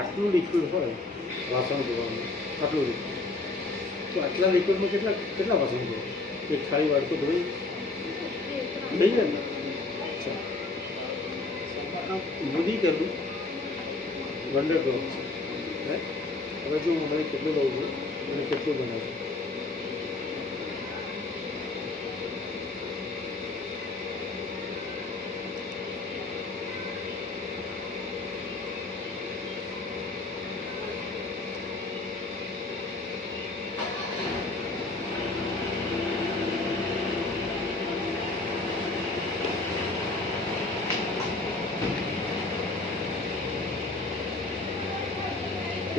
આટલું લિક્વિડ હોય વાસણ ધોવાનું, આટલું લિક્વિડ, તો આટલા લિક્વિડમાં કેટલા વાસણ ધોવા? એક થાળી વાળતું ધોઈ થઈ જાય ને? મોદી કરું વંડર ડ્રોપ છે. હવે જો હું મને કેટલું લઉં છું અને કેટલું બનાવું છું.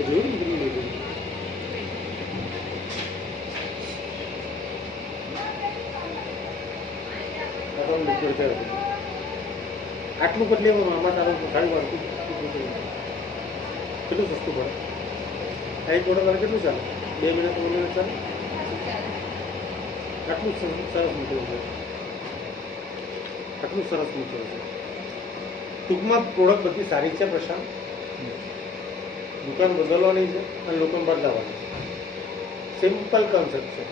જોયું ને કેટલું લીધું? આટલું બદલે આમાં તારું સારું વાળતું કેટલું સસ્તું પડે? એક બોટલ વાળે કેટલું ચાલે? 2 મહિના 3 મહિના ચાલે? આટલું સરસ મટીરિયલ છે, આટલું સરસ મટીરિયલ છે. ટૂંકમાં પ્રોડક્ટ બધી સારી છે પ્રશાંત. દુકાન બદલવાની છે અને લોકોને બદલાવાની છે. સિમ્પલ કોન્સેપ્ટ છે.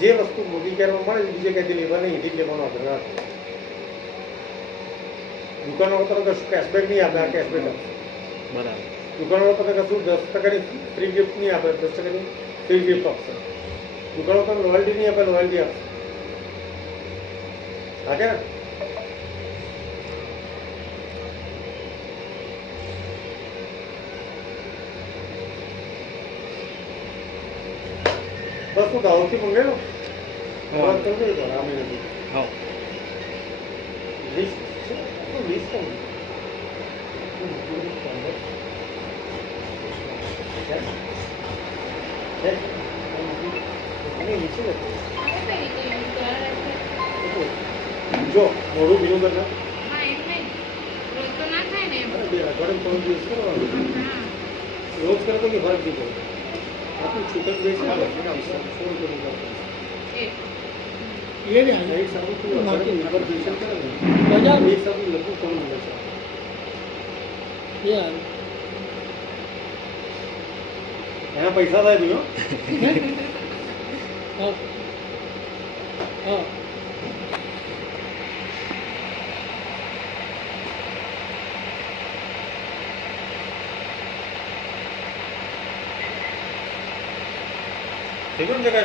જે વસ્તુ મોદી કેરમાં મળે બીજે ક્યાંથી લેવાની, અહીંથી જ લેવાનો આગ્રહ રાખો. દુકાનવાળો તમે કશું કેશબેક નહીં આપે, આ કેશબેક આપશે. બરાબર. દુકાનવાળો તમે કશું 10% ફ્રી ગિફ્ટ નહીં આપે, 10% ફ્રી ગિફ્ટ આપશે. દુકાનવાળો તમે રોયલ્ટી નહીં આપે, રોયલ્ટી આપશે. હા કે બસ તું ગાઉથી મંગાવ્યો? વાત કરી દે આ મહિનાથી. હા. લિસ્ટ છે તો લિસ્ટ કેમ? જો મોડું ભીનું કર અઠવાડિયે 3 દિવસ કરવાનું. રોજ કરો તો કે ફરક નહીં પડે. આપણી છૂટક બેસે ને ये नहीं एक साबुन तो मार्केट नगर फेशियल कर रहे हैं बाजार में सब लगभग कम मिल जाता है यार. यहाँ पैसा था भी हो हाँ हाँ ठीक है जगह